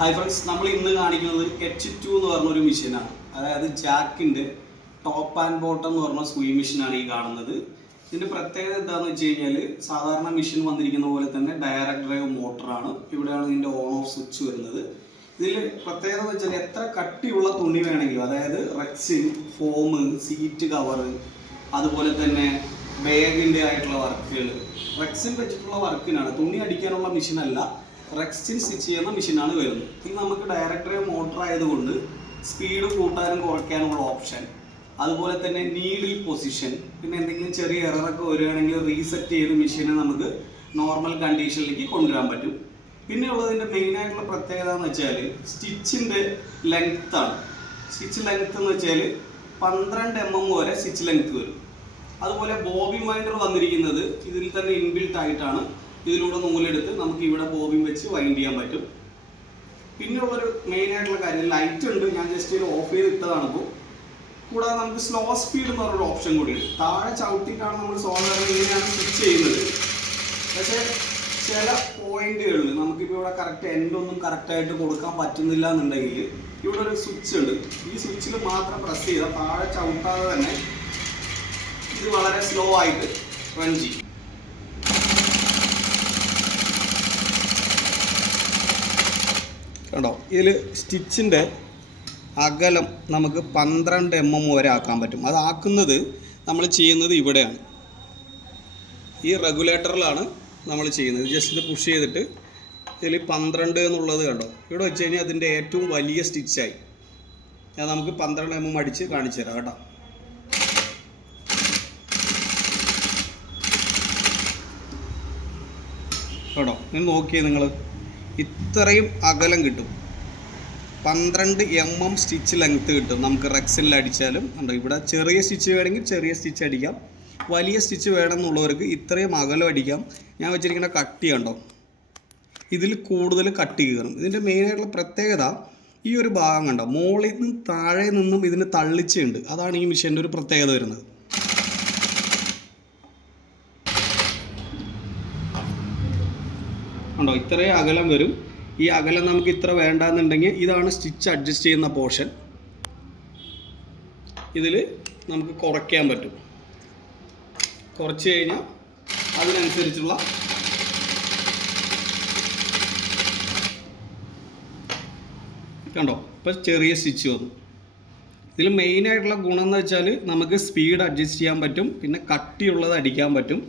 Hi friends, നമ്മൾ ഇന്ന് കാണിക്കുന്നത് H2 എന്ന് പറഞ്ഞൊരു മെഷീനാണ്. അതായത് ജാക്കിൻ്റെ ടോപ്പ് ആൻഡ് ബോട്ടം എന്ന് പറഞ്ഞ സൂയി മെഷീനാണ് ഈ കാണുന്നത്. ഇതിൻ്റെ പ്രത്യേകത എന്താണെന്ന് വെച്ച് കഴിഞ്ഞാൽ, സാധാരണ മെഷീൻ വന്നിരിക്കുന്ന പോലെ തന്നെ ഡയറക്റ്റ് ഡ്രൈവ് മോട്ടറാണ്. ഇവിടെയാണ് ഇതിൻ്റെ ഓൺ ഓഫ് സ്വിച്ച് വരുന്നത്. ഇതിൽ പ്രത്യേകത എന്ന് വെച്ചാൽ എത്ര കട്ടിയുള്ള തുണി വേണമെങ്കിലും, അതായത് റെക്സിൻ, ഫോം, സീറ്റ് കവറ്, അതുപോലെ തന്നെ ബാഗിൻ്റെ ആയിട്ടുള്ള വർക്കുകൾ, റെക്സിൻ വെച്ചിട്ടുള്ള വർക്കിനാണ്. തുണി അടിക്കാനുള്ള മെഷീനല്ല, റെക്സിൻ സ്റ്റിച്ച് ചെയ്യുന്ന മെഷീനാണ് വരുന്നത്. ഇത് നമുക്ക് ഡയറക്റ്റ് ഡ്രൈവ് മോട്ടർ ആയതുകൊണ്ട് സ്പീഡ് കൂട്ടാനും കുറയ്ക്കാനുള്ള ഓപ്ഷൻ, അതുപോലെ തന്നെ നീഡിൽ പൊസിഷൻ, പിന്നെ എന്തെങ്കിലും ചെറിയ എററൊക്കെ വരികയാണെങ്കിൽ റീസെറ്റ് ചെയ്ത് മെഷീനെ നമുക്ക് നോർമൽ കണ്ടീഷനിലേക്ക് കൊണ്ടുവരാൻ പറ്റും. പിന്നെ ഉള്ളതിൻ്റെ മെയിനായിട്ടുള്ള പ്രത്യേകത എന്ന് വെച്ചാൽ സ്റ്റിച്ചിൻ്റെ ലെങ്ത്താണ്. സ്റ്റിച്ച് ലെങ്ത്ത് എന്ന് വെച്ചാൽ 12 mm വരെ സ്റ്റിച്ച് ലെങ്ത്ത് വരും. അതുപോലെ ബോബിൻ വൈൻഡർ വന്നിരിക്കുന്നത് ഇതിൽ തന്നെ ഇൻബിൽട്ട് ആയിട്ടാണ്. ഇതിലൂടെ നൂലെടുത്ത് നമുക്ക് ഇവിടെ ബോബിൻ വെച്ച് വൈൻഡ് ചെയ്യാൻ പറ്റും. പിന്നെയുള്ളൊരു മെയിനായിട്ടുള്ള കാര്യം, ലൈറ്റ് ഉണ്ട്. ഞാൻ ജസ്റ്റ് ഇത് ഓഫ് ചെയ്ത് ഇട്ടതാണ്. ഇപ്പോൾ കൂടാതെ നമുക്ക് സ്ലോ സ്പീഡ് എന്ന് പറഞ്ഞൊരു ഓപ്ഷൻ കൂടിയുണ്ട്. താഴെ ചവിട്ടിയിട്ടാണ് നമ്മൾ സാധാരണ ഇങ്ങനെയാണ് സ്റ്റിച്ച് ചെയ്യുന്നത്. പക്ഷേ ചില പോയിന്റുകളിൽ നമുക്കിപ്പോൾ ഇവിടെ കറക്റ്റ് എൻഡൊന്നും കറക്റ്റായിട്ട് കൊടുക്കാൻ പറ്റുന്നില്ല എന്നുണ്ടെങ്കിൽ ഇവിടെ ഒരു സ്വിച്ച് ഉണ്ട്. ഈ സ്വിച്ചിൽ മാത്രം പ്രസ് ചെയ്താൽ താഴെ ചവിട്ടാതെ തന്നെ ഇത് വളരെ സ്ലോ ആയിട്ട് റൺ ചെയ്യും. കണ്ടോ, ഇതിൽ സ്റ്റിച്ചിൻ്റെ അകലം നമുക്ക് 12 mm വരെ ആക്കാൻ പറ്റും. അതാക്കുന്നത് നമ്മൾ ചെയ്യുന്നത് ഇവിടെയാണ്, ഈ റെഗുലേറ്ററിലാണ് നമ്മൾ ചെയ്യുന്നത്. ജസ്റ്റ് ഇത് പുഷ് ചെയ്തിട്ട് ഇതിൽ 12 എന്നുള്ളത് കണ്ടോ, ഇവിടെ വെച്ച് കഴിഞ്ഞാൽ അതിൻ്റെ ഏറ്റവും വലിയ സ്റ്റിച്ചായി. ഞാൻ നമുക്ക് 12 mm അടിച്ച് കാണിച്ചു തരാം കേട്ടോ. കേട്ടോ, നിങ്ങൾ നോക്കിയേ, നിങ്ങൾ ഇത്രയും അകലം കിട്ടും. 12 mm സ്റ്റിച്ച് ലെങ്ത്ത് കിട്ടും നമുക്ക് റെക്സിനിൽ അടിച്ചാലും. ഉണ്ടോ, ഇവിടെ ചെറിയ സ്റ്റിച്ച് വേണമെങ്കിൽ ചെറിയ സ്റ്റിച്ച് അടിക്കാം, വലിയ സ്റ്റിച്ച് വേണമെന്നുള്ളവർക്ക് ഇത്രയും അകലം അടിക്കാം. ഞാൻ വെച്ചിരിക്കുന്ന കട്ടി കണ്ടോ, ഇതിൽ കൂടുതൽ കട്ടി കയറും. ഇതിൻ്റെ മെയിനായിട്ടുള്ള പ്രത്യേകത ഈ ഒരു ഭാഗം കണ്ടോ, മുകളിൽ നിന്നും താഴെ നിന്നും ഇതിന് തള്ളിച്ചുണ്ട്. അതാണ് ഈ മെഷീൻ്റെ ഒരു പ്രത്യേകത വരുന്നത്. ഉണ്ടോ, ഇത്രയും അകലം വരും. ഈ അകലം നമുക്ക് ഇത്ര വേണ്ടാന്നുണ്ടെങ്കിൽ ഇതാണ് സ്റ്റിച്ച് അഡ്ജസ്റ്റ് ചെയ്യുന്ന പോർഷൻ. ഇതിൽ നമുക്ക് കുറയ്ക്കാൻ പറ്റും. കുറച്ച് കഴിഞ്ഞാൽ അതിനനുസരിച്ചുള്ള കണ്ടോ, ഇപ്പോൾ ചെറിയ സ്റ്റിച്ച് വന്നു. ഇതിൽ മെയിനായിട്ടുള്ള ഗുണം എന്ന് വെച്ചാൽ നമുക്ക് സ്പീഡ് അഡ്ജസ്റ്റ് ചെയ്യാൻ പറ്റും, പിന്നെ കട്ടിയുള്ളത് അടിക്കാൻ പറ്റും.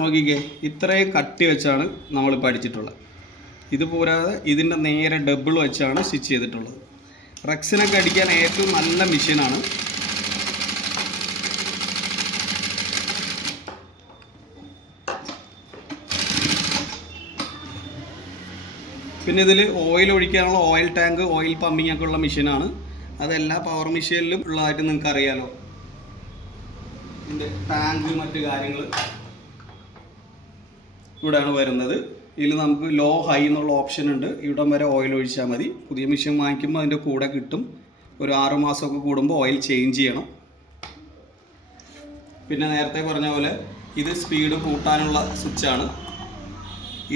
നോക്കിക്കേ, ഇത്രയും കട്ടി വെച്ചാണ് നമ്മളിപ്പോൾ അടിച്ചിട്ടുള്ളത്. ഇത് പോരാതെ ഇതിൻ്റെ നേരെ ഡബിൾ വെച്ചാണ് സ്റ്റിച്ച് ചെയ്തിട്ടുള്ളത്. റെക്സിനൊക്കെ അടിക്കാൻ ഏറ്റവും നല്ല മെഷീനാണ്. പിന്നെ ഇതിൽ ഓയിൽ ഒഴിക്കാനുള്ള ഓയിൽ ടാങ്ക്, ഓയിൽ പമ്പിങ് ഒക്കെ ഉള്ള മെഷീനാണ്. അതെല്ലാ പവർ മെഷീനിലും ഉള്ളതായിട്ട് നിങ്ങൾക്ക് അറിയാലോ. ഇതിൻ്റെ ടാങ്ക്, മറ്റു കാര്യങ്ങൾ ഇവിടെയാണ് വരുന്നത്. ഇതിൽ നമുക്ക് ലോ ഹൈ എന്നുള്ള ഓപ്ഷൻ ഉണ്ട്. ഇവിടം വരെ ഓയിൽ ഒഴിച്ചാൽ മതി. പുതിയ മെഷീൻ വാങ്ങിക്കുമ്പോൾ അതിൻ്റെ കൂടെ കിട്ടും. ഒരു 6 മാസമൊക്കെ കൂടുമ്പോൾ ഓയിൽ ചേഞ്ച് ചെയ്യണം. പിന്നെ നേരത്തെ പറഞ്ഞ പോലെ ഇത് സ്പീഡ് കൂട്ടാനുള്ള സ്വിച്ചാണ്,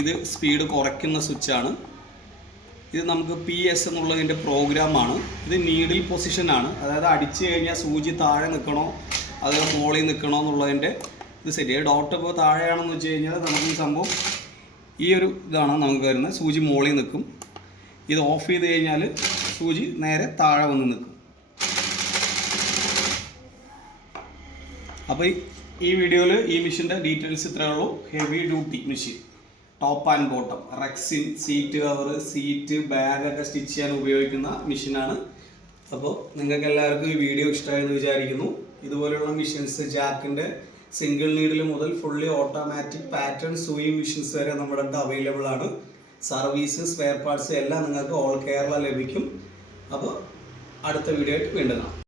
ഇത് സ്പീഡ് കുറയ്ക്കുന്ന സ്വിച്ചാണ്. ഇത് നമുക്ക് PS എന്നുള്ളതിൻ്റെ പ്രോഗ്രാമാണ്. ഇത് നീഡിൽ പൊസിഷനാണ്. അതായത് അടിച്ചു കഴിഞ്ഞാൽ സൂചി താഴെ നിൽക്കണോ അതോ മുകളിൽ നിൽക്കണോ എന്നുള്ളതിൻ്റെ ഇത് ശരി. ഡോട്ട് ഇപ്പോൾ താഴെയാണെന്ന് വെച്ച് കഴിഞ്ഞാൽ നമുക്ക് ഈ സംഭവം ഈ ഒരു ഇതാണ് നമുക്ക് വരുന്നത്. സൂചി മുകളിൽ നിൽക്കും. ഇത് ഓഫ് ചെയ്ത് കഴിഞ്ഞാൽ സൂചി നേരെ താഴെ വന്ന് നിൽക്കും. അപ്പോൾ ഈ വീഡിയോയിൽ ഈ മെഷീൻ്റെ ഡീറ്റെയിൽസ് ഇത്രയേ ഉള്ളൂ. Heavy duty machine, top and bottom, rexine, seat cover, seat, ബാഗൊക്കെ സ്റ്റിച്ച് ചെയ്യാൻ ഉപയോഗിക്കുന്ന മെഷീനാണ്. അപ്പോൾ നിങ്ങൾക്ക് എല്ലാവർക്കും ഈ വീഡിയോ ഇഷ്ടമായെന്ന് വിചാരിക്കുന്നു. ഇതുപോലെയുള്ള മെഷീൻസ്, ജാക്കിൻ്റെ സിംഗിൾ നീഡിൽ മുതൽ ഫുള്ളി ഓട്ടോമാറ്റിക് പാറ്റേൺ സൂയി മെഷീൻസ് വരെ നമ്മുടെ അടുത്ത് അവൈലബിൾ ആണ്. സർവീസ്, സ്പെയർ പാർട്സ് എല്ലാം നിങ്ങൾക്ക് ഓൾ കേരള ലഭിക്കും. അപ്പോൾ അടുത്ത വീഡിയോ ആയിട്ട് വീണ്ടും കാണാം.